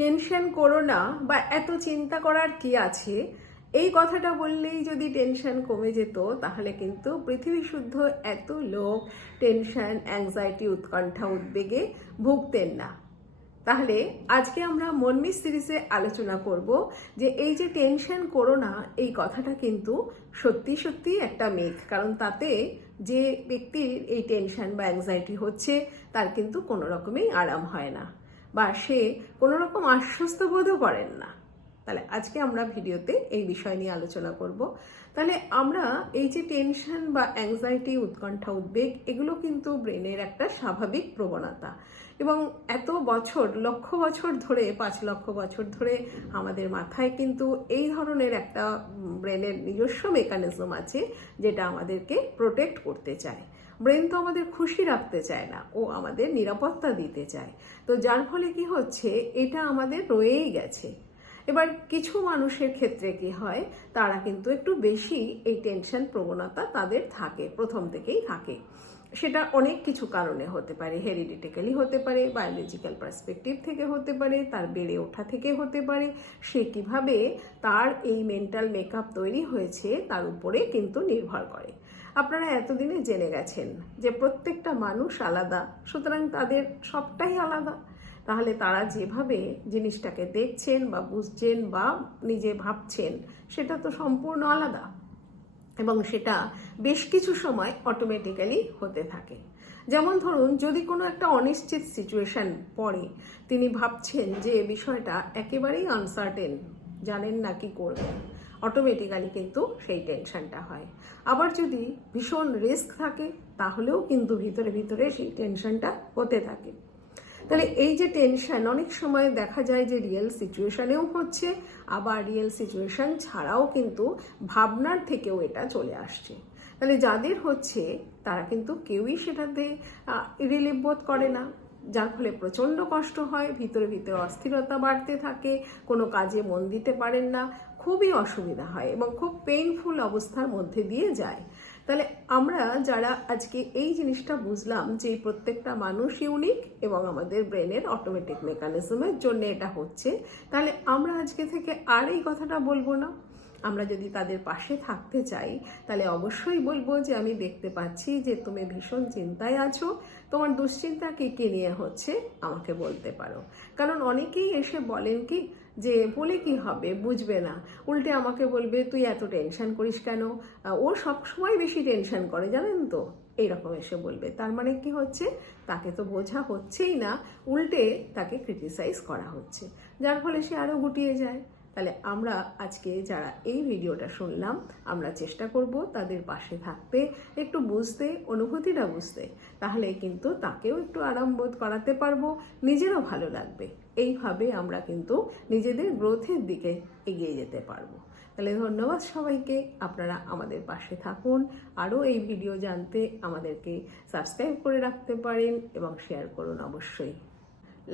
Tension করো না বা এত চিন্তা করার কি আছে, এই কথাটা বললেই যদি টেনশন কমে যেত তাহলে কিন্তু পৃথিবী শুদ্ধ এত লোক টেনশন, অ্যাংজাইটি, উৎকণ্ঠা, উদ্বেগে ভুগতেন না। তাহলে আজকে আমরা মনমিস সিরিজে আলোচনা করব যে এই যে টেনশন করো না, এই কথাটা কিন্তু সত্যি সত্যি একটা মিথ। কারণ তাতে যে ব্যক্তির এই টেনশন বা অ্যাংজাইটি হচ্ছে তার কিন্তু কোনো রকমেই আরাম হয় না বা সে কোনো রকম আশ্বস্ত বোধও করেন না। তাহলে আজকে আমরা ভিডিওতে এই বিষয় নিয়ে আলোচনা করব। তাহলে আমরা এই যে টেনশন বা অ্যাংজাইটি, উৎকণ্ঠা, উদ্বেগ, এগুলো কিন্তু ব্রেনের একটা স্বাভাবিক প্রবণতা এবং এত বছর, লক্ষ বছর ধরে, 5 লক্ষ বছর ধরে আমাদের মাথায় কিন্তু এই ধরনের একটা ব্রেনের নিজস্ব মেকানিজম আছে যেটা আমাদেরকে প্রোটেক্ট করতে চায়। ব্রেন তো আমাদের খুশি রাখতে চায় না, ও আমাদের নিরাপত্তা দিতে চায়। তো যার ফলে কি হচ্ছে, এটা আমাদের রয়েই গেছে। এবার কিছু মানুষের ক্ষেত্রে কি হয়, তারা কিন্তু একটু বেশি এই টেনশন প্রবণতা তাদের থাকে, প্রথম থেকেই থাকে। সেটা অনেক কিছু কারণে হতে পারে, হেরিডিটিক্যালি হতে পারে, বায়োলজিক্যাল পার্সপেক্টিভ থেকে হতে পারে, তার বেড়ে ওঠা থেকে হতে পারে, সে কিভাবে তার এই মেন্টাল মেকআপ তৈরি হয়েছে তার উপরে কিন্তু নির্ভর করে। আপনারা এতদিনে জেনে গেছেন যে প্রত্যেকটা মানুষ আলাদা, সুতরাং তাদের সবটাই আলাদা। তাহলে তারা যেভাবে জিনিসটাকে দেখছেন বা বুঝছেন বা নিজে ভাবছেন সেটা তো সম্পূর্ণ আলাদা এবং সেটা বেশ কিছু সময় অটোমেটিক্যালি হতে থাকে। যেমন ধরুন, যদি কোনো একটা অনিশ্চিত সিচুয়েশন পড়ে, তিনি ভাবছেন যে বিষয়টা একেবারেই আনসার্টেন, জানেন না কি করবেন, অটোমেটিক্যালি কিন্তু সেই টেনশনটা হয়। আবার যদি ভীষণ রিস্ক থাকে তাহলেও কিন্তু ভিতরে ভিতরে সেই টেনশনটা হতে থাকে। তাহলে এই যে টেনশন অনেক সময় দেখা যায় যে রিয়েল সিচুয়েশনেও হচ্ছে, আবার রিয়েল সিচুয়েশন ছাড়াও কিন্তু ভাবনার থেকেও এটা চলে আসছে। তাহলে যাদের হচ্ছে তারা কিন্তু কেউই সেটাতে রিলিফ বোধ করে না, যার ফলে প্রচণ্ড কষ্ট হয়, ভিতরে ভিতরে অস্থিরতা বাড়তে থাকে, কোনো কাজে মন দিতে পারেন না, খুবই অসুবিধা হয় এবং খুব পেইনফুল অবস্থার মধ্যে দিয়ে যায়। তাহলে আমরা যারা আজকে এই জিনিসটা বুঝলাম যে প্রত্যেকটা মানুষ ইউনিক এবং আমাদের ব্রেনের অটোমেটিক মেকানিজমের জন্য এটা হচ্ছে, তাহলে আমরা আজকে থেকে আর এই কথাটা বলবো না। আমরা যদি তাদের পাশে থাকতে চাই তাহলে অবশ্যই বলবো যে আমি দেখতে পাচ্ছি যে তুমি ভীষণ চিন্তায় আছো, তোমার দুশ্চিন্তা কী কী নিয়ে হচ্ছে আমাকে বলতে পারো। কারণ অনেকেই এসে বলেন কি যে বলে কি হবে, বুঝবে না, উল্টে আমাকে বলবে তুই এত টেনশন করিস কেন, ও সবসময় বেশি টেনশন করে জানেন তো, এইরকম এসে বলবে। তার মানে কি হচ্ছে, তাকে তো বোঝা হচ্ছেই না, উল্টে তাকে ক্রিটিসাইজ করা হচ্ছে, যার ফলে সে আরও গুটিয়ে যায়। তাহলে আমরা আজকে যারা এই ভিডিওটা শুনলাম, আমরা চেষ্টা করব তাদের পাশে থাকতে, একটু বুঝতে, অনুভূতিটা বুঝতে, তাহলে কিন্তু তাকেও একটু আরাম বোধ করাতে পারবো, নিজেরও ভালো লাগবে। এইভাবে আমরা কিন্তু নিজেদের গ্রোথের দিকে এগিয়ে যেতে পারবো। তাহলে ধন্যবাদ সবাইকে, আপনারা আমাদের পাশে থাকুন। আরও এই ভিডিও জানতে আমাদেরকে সাবস্ক্রাইব করে রাখতে পারেন এবং শেয়ার করুন অবশ্যই।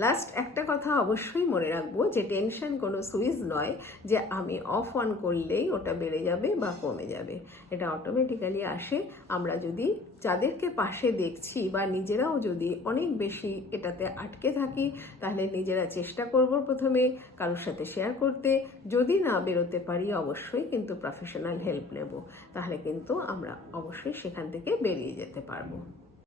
লাস্ট একটা কথা অবশ্যই মনে রাখবো যে টেনশন কোনো সুইচ নয় যে আমি অফ অন করলেই ওটা বেড়ে যাবে বা কমে যাবে। এটা অটোমেটিক্যালি আসে আমরা যদি যাদেরকে পাশে দেখছি বা নিজেরাও যদি অনেক বেশি এটাতে আটকে থাকি, তাহলে নিজেরা চেষ্টা করব প্রথমে কারোর সাথে শেয়ার করতে। যদি না বেরোতে পারি অবশ্যই কিন্তু প্রফেশনাল হেল্প নেব, তাহলে কিন্তু আমরা অবশ্যই সেখান থেকে বেরিয়ে যেতে পারবো।